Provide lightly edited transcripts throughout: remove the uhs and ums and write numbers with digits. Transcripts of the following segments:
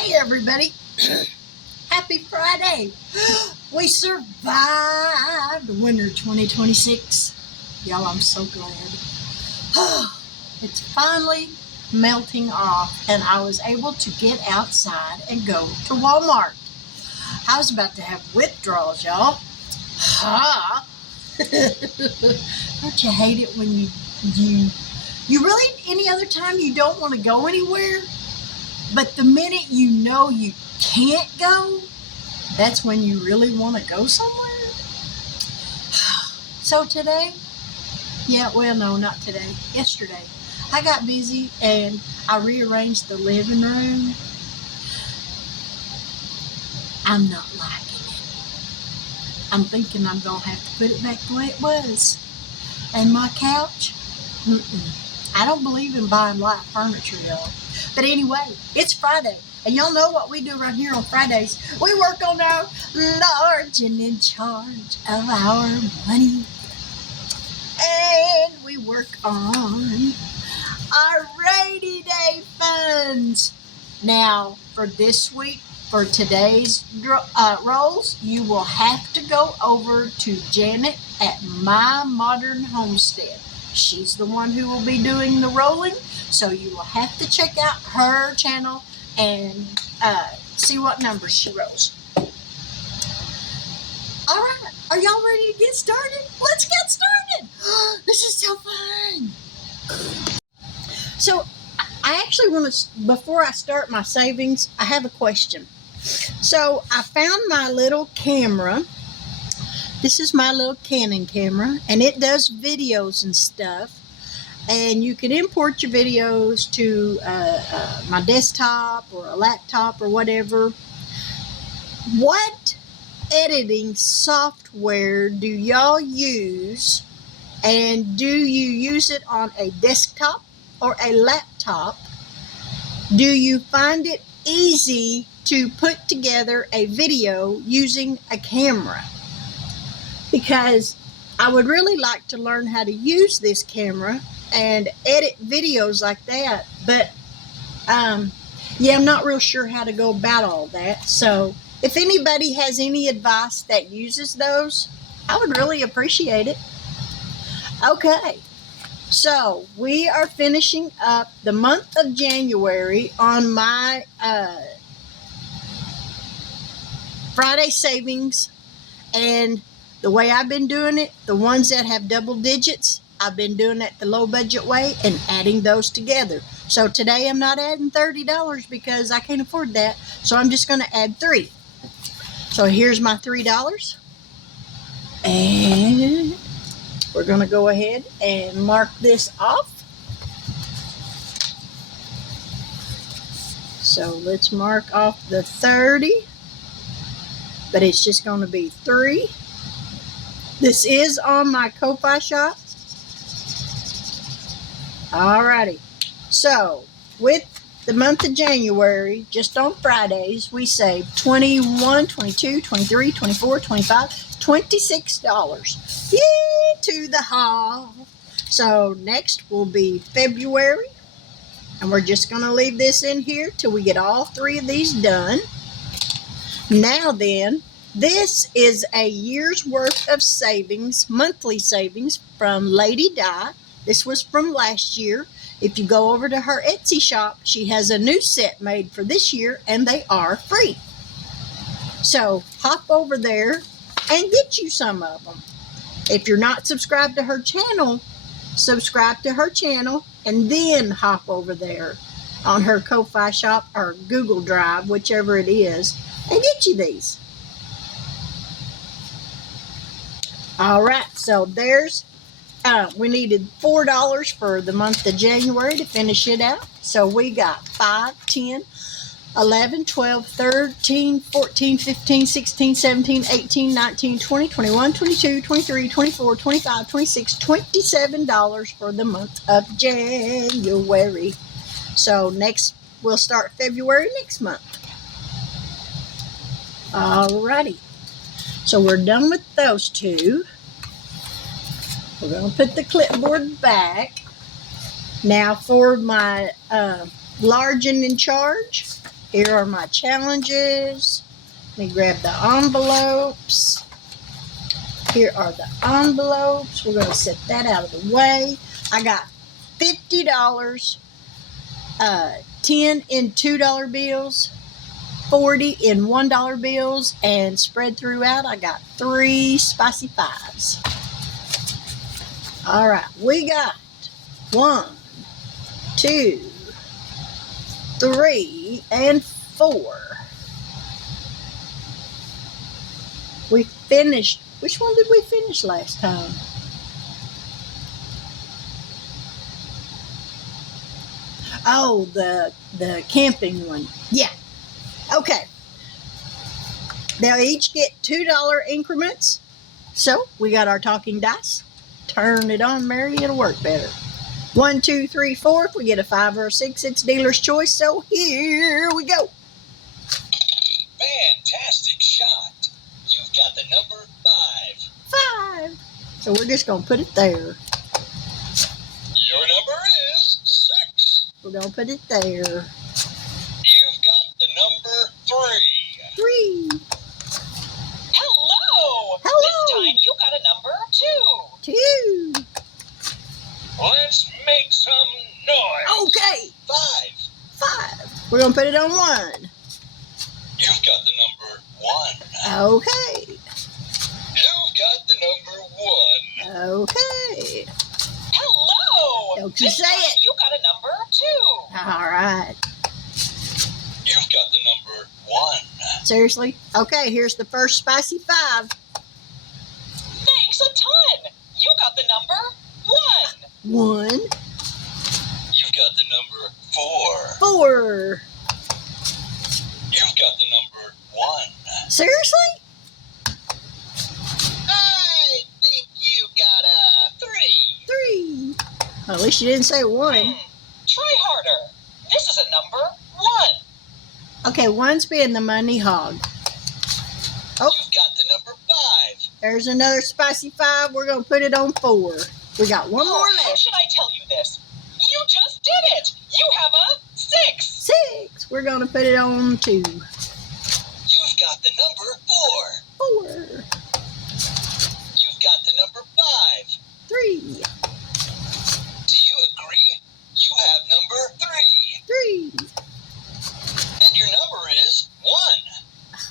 Hey everybody, happy Friday. We survived winter 2026. Y'all, I'm so glad. It's finally melting off and I was able to get outside and go to Walmart. I was about to have withdrawals, y'all. Ha! Don't you hate it when you really, any other time you don't want to go anywhere? But the minute you know you can't go, that's when you really want to go somewhere. So today, no, not today, yesterday, I got busy and I rearranged the living room. I'm not liking it. I'm thinking I'm going to have to put it back the way it was. And my couch, I don't believe in buying light furniture, y'all. But anyway, it's Friday. And y'all know what we do right here on Fridays. We work on our large and in charge of our money. And we work on our rainy day funds. Now, for this week, for today's rolls, you will have to go over to Janet at My Modern Homestead. She's the one who will be doing the rolling. So you will have to check out her channel and see what numbers she rolls. All right, are y'all ready to get started? Let's get started. This is so fun. So I actually want to, before I start my savings, I have a question. So I found my little camera. This is my little Canon camera, and it does videos and stuff. And you can import your videos to my desktop or a laptop or whatever. What editing software do y'all use? And do you use it on a desktop or a laptop? Do you find it easy to put together a video using a camera? Because I would really like to learn how to use this camera and edit videos like that, but I'm not real sure how to go about all that. So if anybody has any advice that uses those, I would really appreciate it. Okay, so we are finishing up the month of January on my Friday savings, and the way I've been doing it, the ones that have double digits, I've been doing it the low budget way and adding those together. So today I'm not adding $30 because I can't afford that. So I'm just going to add $3. So here's my $3. And we're going to go ahead and mark this off. So let's mark off the 30. But it's just going to be 3. This is on my Ko-Fi shop. Alrighty, so with the month of January, just on Fridays, we saved $21, $22, $23, $24, $25, $26. Yay, to the haul. So next will be February, and we're just going to leave this in here till we get all 3 of these done. Now then, this is a year's worth of savings, monthly savings from Lady Di. This was from last year. If you go over to her Etsy shop, she has a new set made for this year, and they are free. So hop over there and get you some of them. If you're not subscribed to her channel, subscribe to her channel and then hop over there on her Ko-Fi shop or Google Drive, whichever it is, and get you these. All right, so there's we needed $4 for the month of January to finish it out. So we got 5, 10, 11, 12, 13, 14, 15, 16, 17, 18, 19, 20, 21, 22, 23, 24, 25, 26, $27 for the month of January. So next, we'll start February next month. Alrighty. So we're done with those 2. We're going to put the clipboard back. Now for my large and in charge, Here are my challenges. Let me grab the envelopes. Here are the envelopes. We're going to set that out of the way. I got $50, 10 in $2 bills, 40 in $1 bills, and spread throughout, I got 3 spicy fives. All right, we got 1, 2, 3, and 4. We finished. Which one did we finish last time? Oh, the camping one. Yeah. Okay. They'll each get $2 increments. So we got our talking dice. Turn it on, Mary. It'll work better. 1, 2, 3, 4. If we get a 5 or a 6, it's dealer's choice. So here we go. Fantastic shot. You've got the number 5. 5. So we're just going to put it there. Your number is 6. We're going to put it there. You've got the number 3. 3. Hello! Hello! This time you got a number 2. 2. Let's make some noise. Okay. 5. 5. We're going to put it on 1. You've got the number 1. Okay. You've got the number 1. Okay. Hello! Don't you this say time it. you got a number 2. All right. You've got the number 1. Seriously? Okay, here's the first spicy 5. Thanks a ton! You got the number 1. 1. You've got the number 4. 4. You've got the number 1. Seriously? I think you got a 3. 3. Well, at least you didn't say 1. Try harder. This is a number 1. Okay, 1's being the money hog. Oh, You've got the number 5. there's another spicy 5. We're going to put it on 4. We got one more How left. should I tell you this? You just did it! You have a 6. 6. We're going to put it on 2. You've got the number 4. 4. You've got the number 5. 3. Do you agree? You have number 3. 3. And your number is 1.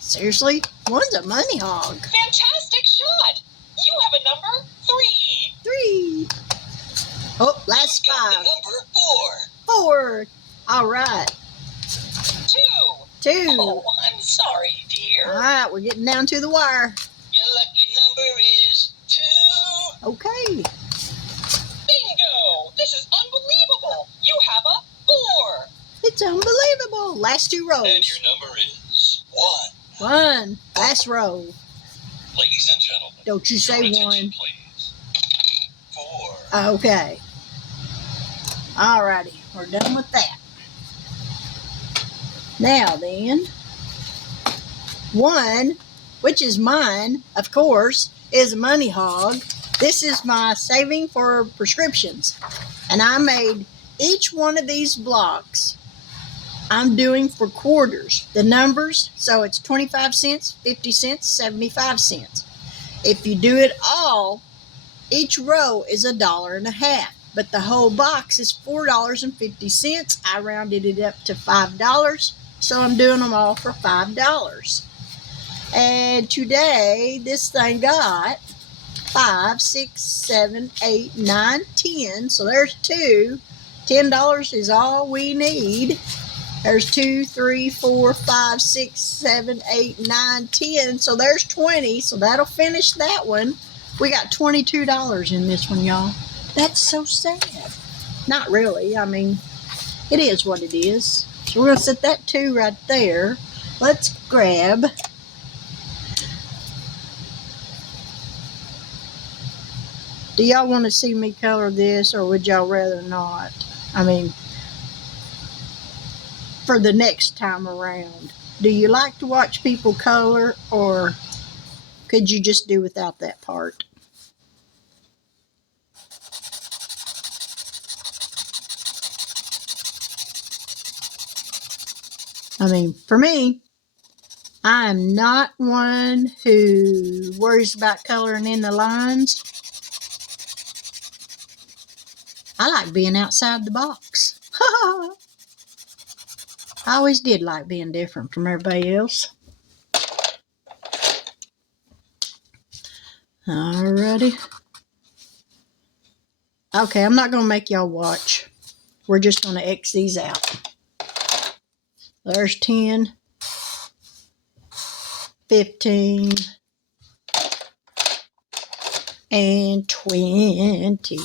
Seriously? 1's a money hog. Fantastic shot! You have a number 3. 3. Oh, last You've got 5. the number 4. All right. 2. 2. Oh, I'm sorry, dear. All right, we're getting down to the wire. Your lucky number is 2. Okay. Bingo! This is unbelievable! You have a 4. It's unbelievable. Last 2 And rows. your number is 1. 1. Last row. Ladies and gentlemen, Don't you your say attention, 1. please. 4. Okay. Alrighty. We're done with that. Now then, 1, which is mine, of course, is a money hog. This is my saving for prescriptions. And I made each one of these blocks, I'm doing for quarters. The numbers, so it's 25 cents, 50 cents, 75 cents. If you do it all, each row is $1.50. But the whole box is $4.50. I rounded it up to $5. So I'm doing them all for $5. And today, this thing got 5, 6, 7, 8, 9, 10. So there's 2. $10 is all we need. There's 2, 3, 4, 5, 6, 7, 8, 9, 10. So there's 20. So that'll finish that one. We got $22 in this one, y'all. That's so sad. Not really. I mean, it is what it is. So we're going to set that 2 right there. Let's grab. Do y'all want to see me color this, or would y'all rather not? I mean, for the next time around. Do you like to watch people color, or could you just do without that part? I mean, for me, I am not one who worries about coloring in the lines. I like being outside the box. I always did like being different from everybody else. Alrighty. Okay, I'm not going to make y'all watch. We're just going to X these out. There's 10, 15, and 20.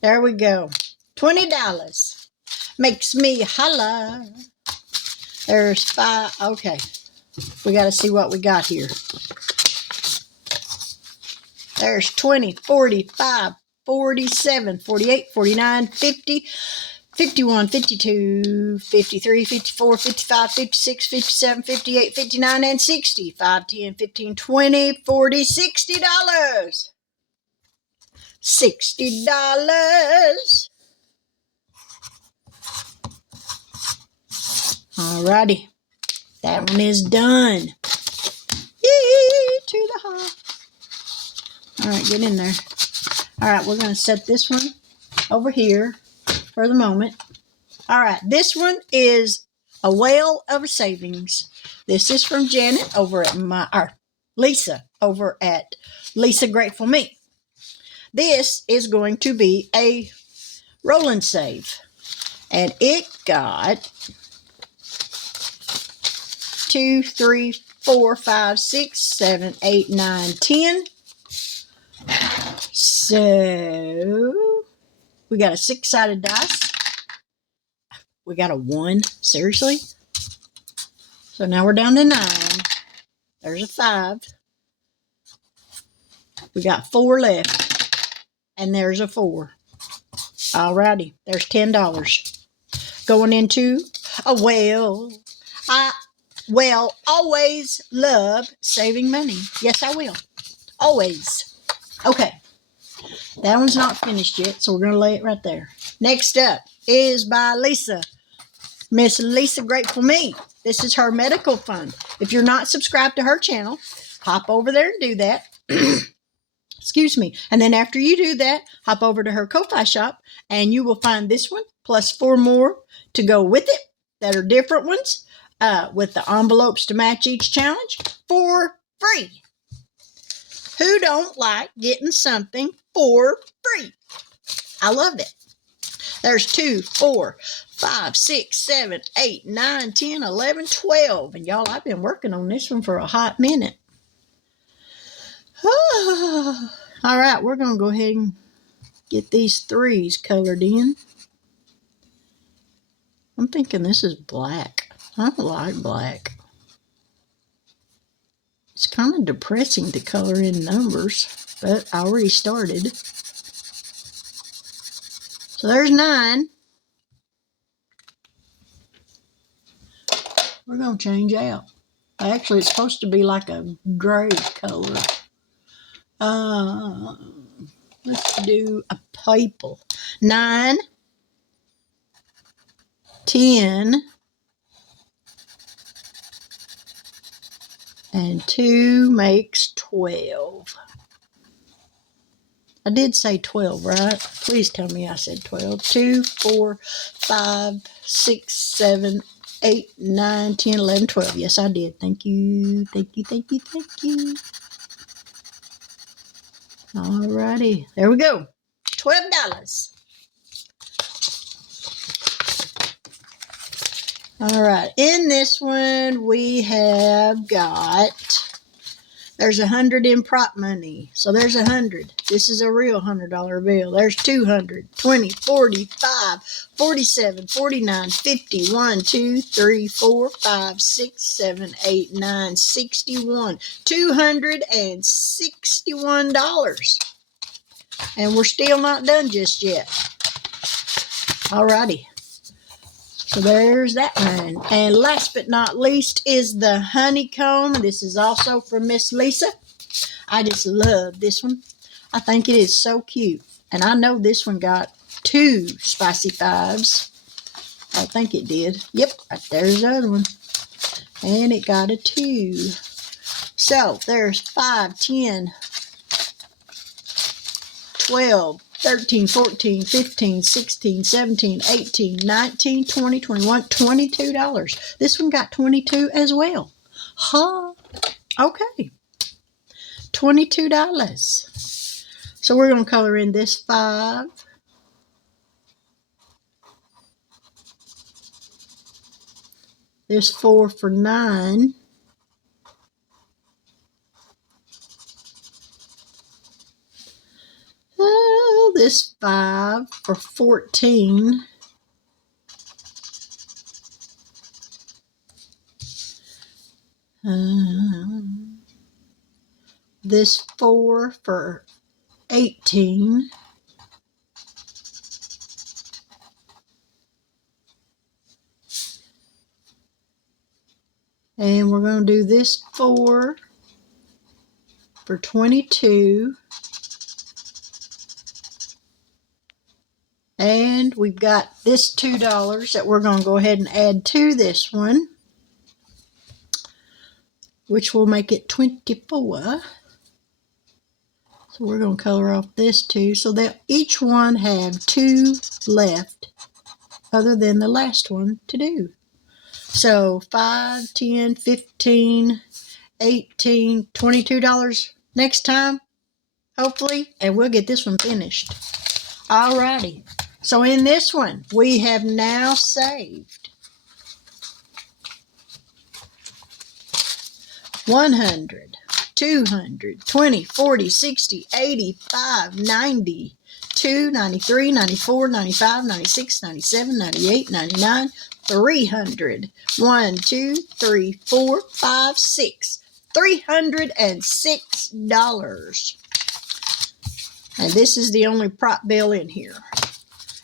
There we go. $20. Makes me holla. There's 5. Okay. We got to see what we got here. There's 20, 45, 47, 48, 49, 50, 51, 52, 53, 54, 55, 56, 57, 58, 59, and 60. 5, 10, 15, 20, 40, $60. $60. Alrighty. That one is done. Yee, to the hop. Alright, get in there. Alright, we're going to set this one over here for the moment. Alright, this one is a whale of savings. This is from Janet over at Lisa over at Lisa Grateful Me. This is going to be a roll and save. And it got 2, 3, 4, 5, 6, 7, 8, 9, 10. So we got a 6-sided dice. We got a 1. Seriously? So now we're down to 9. There's a 5. We got 4 left. And there's a 4. Alrighty. There's $10. Going into a whale. I will always love saving money. Yes, I will. Always. Okay. That one's not finished yet, so we're going to lay it right there. Next up is by Lisa. Miss Lisa Grateful Me. This is her medical fund. If you're not subscribed to her channel, hop over there and do that. Excuse me. And then after you do that, hop over to her Ko-Fi shop, and you will find this one plus 4 more to go with it that are different ones with the envelopes to match each challenge for free. Who don't like getting something for free? I love it. There's 2, 4, 5, 6, 7, 8, 9, 10, 11, 12. And y'all, I've been working on this one for a hot minute. All right, we're going to go ahead and get these 3s colored in. I'm thinking this is black. I don't like black. It's kind of depressing to color in numbers, but I already started. So there's 9. We're going to change out. Actually, it's supposed to be like a gray color. Let's do a purple. 9, 10, and 2 makes 12. I did say 12, right? Please tell me I said 12. 2, 4, 5, 6, 7, 8, 9, 10, 11, 12. Yes, I did. Thank you. Thank you, thank you, thank you. Alrighty. There we go. $12. All right. In this one, we have got, there's 100 in prop money. So there's 100. This is a real $100 bill. There's 200, 20, 45, 47, 49, 50, 1, 2, 3, 4, 5, 6, 7, 8, 9, 61. $261. And we're still not done just yet. Alrighty. So there's that one. And last but not least is the honeycomb. This is also from Miss Lisa. I just love this one. I think it is so cute. And I know this one got 2 spicy 5s. I think it did. Yep, right there's the other one. And it got a 2. So there's 5, 10, 12, 13, 14, 15, 16, 17, 18, 19, 20, 21, $22. This one got 22 as well. Huh? Okay. $22. So we're going to color in this 5. This 4 for 9. Oh, this 5 for 14. This 4 for 18. And we're going to do this 4 for 22. And we've got this $2 that we're going to go ahead and add to this one, which will make it 24. So we're going to color off this 2 so that each one have 2 left other than the last one to do. So 5, 10, 15, 18, $22 next time, hopefully, and we'll get this one finished. Alrighty. So in this one, we have now saved 100, 200, 20, 40, 60, 85, 90, 92, 93, 94, 95, 96, 97, 98, 99, 300. 1, 2, 3, 4, 5, 6. $306. And this is the only prop bill in here.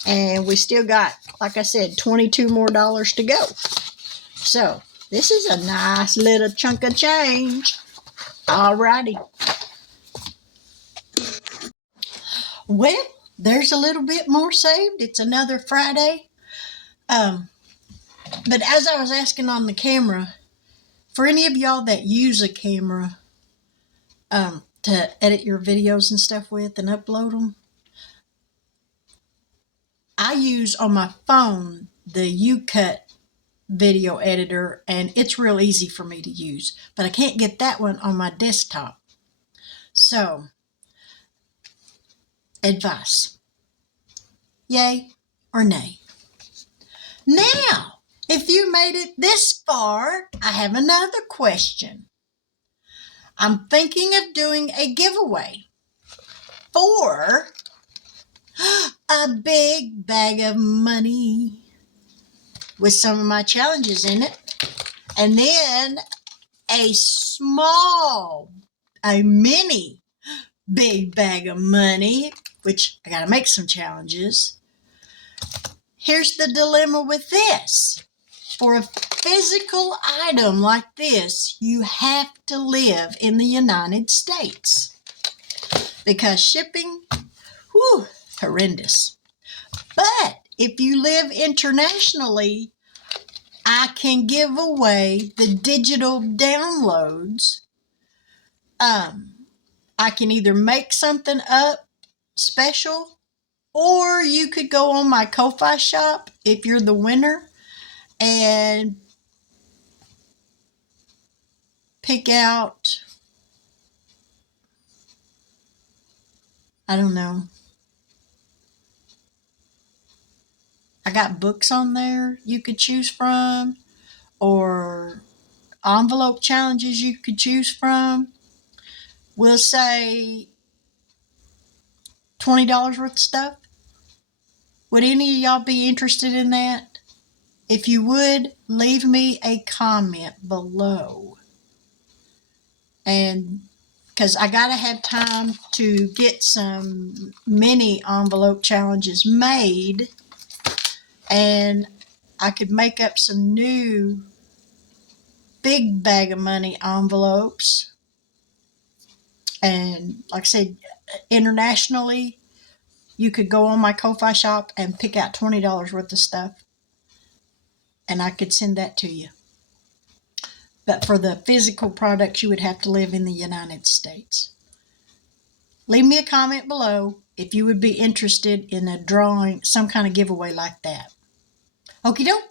And we still got, like I said, 22 more dollars to go. So this is a nice little chunk of change. Alrighty. Well, there's a little bit more saved. It's another Friday. But as I was asking on the camera, for any of y'all that use a camera to edit your videos and stuff with and upload them, I use on my phone the YouCut video editor, and it's real easy for me to use, but I can't get that one on my desktop. So, advice, yay or nay? Now, if you made it this far, I have another question. I'm thinking of doing a giveaway for a big bag of money with some of my challenges in it, and then a mini big bag of money, which I gotta make some challenges. Here's the dilemma with this. For a physical item like this, you have to live in the United States because shipping, whew, horrendous. But if you live internationally, I can give away the digital downloads. I can either make something up special, or you could go on my Ko-Fi shop if you're the winner and pick out, I don't know. I got books on there you could choose from, or envelope challenges you could choose from. We'll say $20 worth of stuff. Would any of y'all be interested in that? If you would, leave me a comment below. And because I got to have time to get some mini envelope challenges made, and I could make up some new big bag of money envelopes. And like I said, internationally, you could go on my Ko-Fi shop and pick out $20 worth of stuff. and I could send that to you. But for the physical products, you would have to live in the United States. Leave me a comment below if you would be interested in a drawing, some kind of giveaway like that. Okie doke.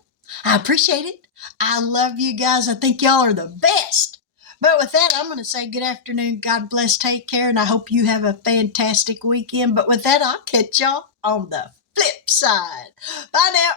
I appreciate it. I love you guys. I think y'all are the best. But with that, I'm going to say good afternoon. God bless. Take care. And I hope you have a fantastic weekend. But with that, I'll catch y'all on the flip side. Bye now.